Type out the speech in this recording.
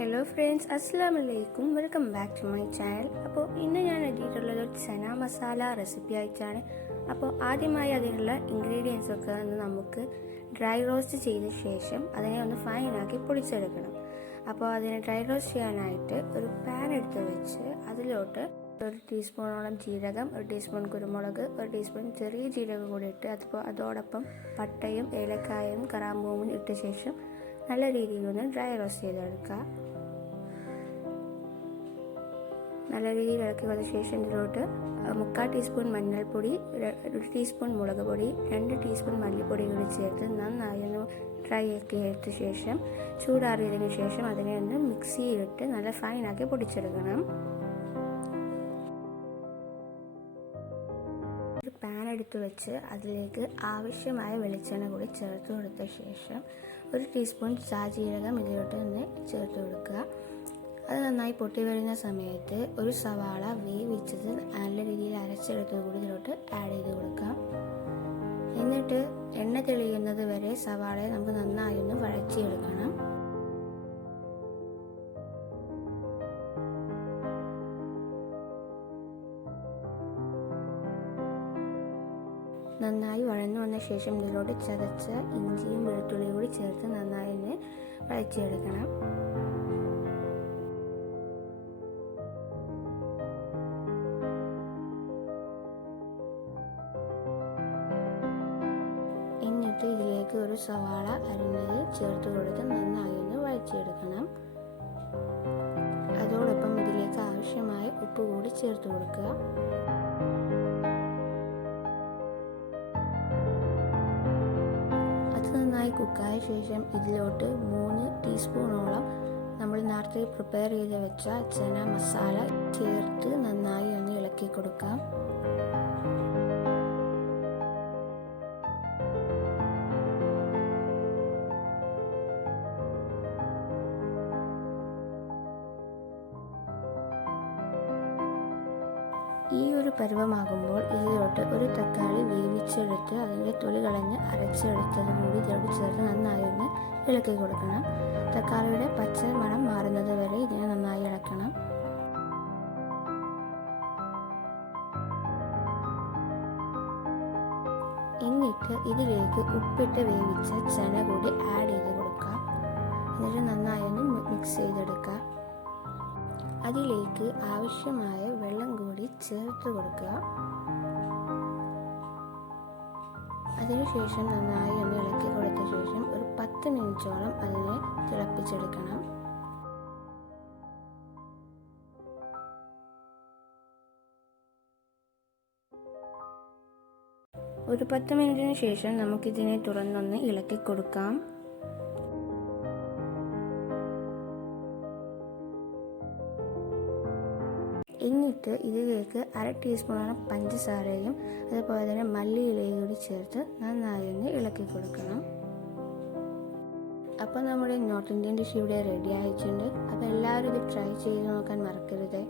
Hello friends, Assalamualaikum. Welcome back to my channel. അപ്പോൾ ഇന്ന് ഞാൻ എത്തിയിട്ടുള്ളത് ചന മസാല റെസിപ്പി ആയിട്ടാണ്. അപ്പോൾ ആദ്യമായി അതിനുള്ള ഇൻഗ്രീഡിയൻസ് ഒക്കെ നമുക്ക് ഡ്രൈ റോസ്റ്റ് ചെയ്ത ശേഷം അതിനെ ഒന്ന് ഫൈനാക്കി പൊടിച്ചെടുക്കണം. അപ്പോൾ അതിനെ ഡ്രൈ റോസ്റ്റ് ചെയ്യാനായിട്ട് ഒരു പാൻ എടുത്ത് വെച്ച് അതിലോട്ട് 1 ടീസ്പൂണോളം ജീരകം, 1 ടീസ്പൂൺ കുരുമുളക്, 1 ടീസ്പൂൺ ചെറിയ ജീരകം കൂടി ഇട്ട് അതോടൊപ്പം പട്ടയും ഏലക്കായയും കറാമ്പൂവും ഇട്ട ശേഷം നല്ല രീതിയിൽ ഒന്ന് ഡ്രൈ റോസ്റ്റ് ചെയ്തെടുക്കുക. നല്ല രീതിയിൽ ഇളക്കി വന്ന ശേഷം ഇതിലോട്ട് 3/4 ടീസ്പൂൺ മഞ്ഞൾപ്പൊടി, 1 ടീസ്പൂൺ മുളക് പൊടി, 2 ടീസ്പൂൺ മല്ലിപ്പൊടി കൂടി ചേർത്ത് നന്നായി ഒന്ന് ഡ്രൈ ആക്കി എടുത്ത ശേഷം ചൂടാറിയതിനു ശേഷം അതിനെ ഒന്ന് മിക്സിയിലിട്ട് നല്ല ഫൈനാക്കി പൊടിച്ചെടുക്കണം. ഒരു പാൻ എടുത്ത് വെച്ച് അതിലേക്ക് ആവശ്യമായ വെളിച്ചെണ്ണ കൂടി ചേർത്ത് കൊടുത്ത ശേഷം 1 ടീസ്പൂൺ ചാജീരകം ഇതിലോട്ട് ഒന്ന് ചേർത്ത് കൊടുക്കുക. അത് നന്നായി പൊട്ടി വരുന്ന സമയത്ത് ഒരു സവാള വേവിച്ചത് നല്ല രീതിയിൽ അരച്ചെടുത്തത് കൂടി ഇതിലോട്ട് ആഡ് ചെയ്ത് കൊടുക്കാം. എന്നിട്ട് എണ്ണ തെളിയുന്നത് വരെ സവാളയെ നമുക്ക് നന്നായി ഒന്ന് വഴറ്റിയെടുക്കണം. നന്നായി വഴന്നു വന്ന ശേഷം ഇതിലോട്ട് ചതച്ച ഇഞ്ചിയും വെളുത്തുള്ളിയും കൂടി ചേർത്ത് നന്നായി ഒന്ന് വഴറ്റിയെടുക്കണം. എന്നിട്ട് ഇതിലേക്ക് ഒരു സവാള അരിഞ്ഞത് ചേർത്ത് കൊടുത്ത് നന്നായി ഒന്ന് വഴറ്റിയെടുക്കണം. അതോടൊപ്പം ഇതിലേക്ക് ആവശ്യമായ ഉപ്പ് കൂടി ചേർത്ത് കൊടുക്കുക. നന്നായി കുക്കായ ശേഷം ഇതിലോട്ട് 3 ടീസ്പൂണോളം നമ്മൾ നേരത്തെ പ്രിപ്പയർ ചെയ്ത് വെച്ച ചന മസാല ചേർത്ത് നന്നായി ഒന്ന് ഇളക്കി കൊടുക്കാം. ഈ ഒരു പരുവമാകുമ്പോൾ ഇതിലോട്ട് ഒരു തക്കാളി വേവിച്ചെടുത്ത് അതിൻ്റെ തൊലി കളഞ്ഞ് അരച്ചെടുത്തത് കൂടി ഇതിലോട്ട് ചേർത്ത് നന്നായി ഒന്ന് ഇളക്കി കൊടുക്കണം. തക്കാളിയുടെ പച്ച മണം മാറുന്നത് വരെ ഇതിനെ നന്നായി ഇളക്കണം. എന്നിട്ട് ഇതിലേക്ക് ഉപ്പിട്ട് വേവിച്ച ചന കൂടി ആഡ് ചെയ്ത് കൊടുക്കുക. എന്നിട്ട് നന്നായി ഒന്ന് മിക്സ് ചെയ്തെടുക്കുക. അതിലേക്ക് ആവശ്യമായ വെള്ളം കൂടി ചേർത്ത് കൊടുക്കുക. അതിനുശേഷം നന്നായി ഒന്ന് ഇളക്കി കൊടുത്ത ശേഷം ഒരു 10 മിനിറ്റോളം അതിനെ തിളപ്പിച്ചെടുക്കണം. ഒരു 10 മിനിറ്റിന് ശേഷം നമുക്കിതിനെ തുറന്നൊന്ന് ഇളക്കി കൊടുക്കാം. എന്നിട്ട് ഇതിലേക്ക് 1/2 ടീസ്പൂണോളം പഞ്ചസാരയും അതുപോലെ തന്നെ മല്ലിയിലയും കൂടി ചേർത്ത് നന്നായി ഒന്ന് ഇളക്കി കൊടുക്കണം. അപ്പോൾ നമ്മുടെ നോർത്ത് ഇന്ത്യൻ ഡിഷ് ഇവിടെ റെഡി ആയിട്ടുണ്ട്. അപ്പോൾ എല്ലാവരും ഇത് ട്രൈ ചെയ്ത് നോക്കാൻ മറക്കരുത്.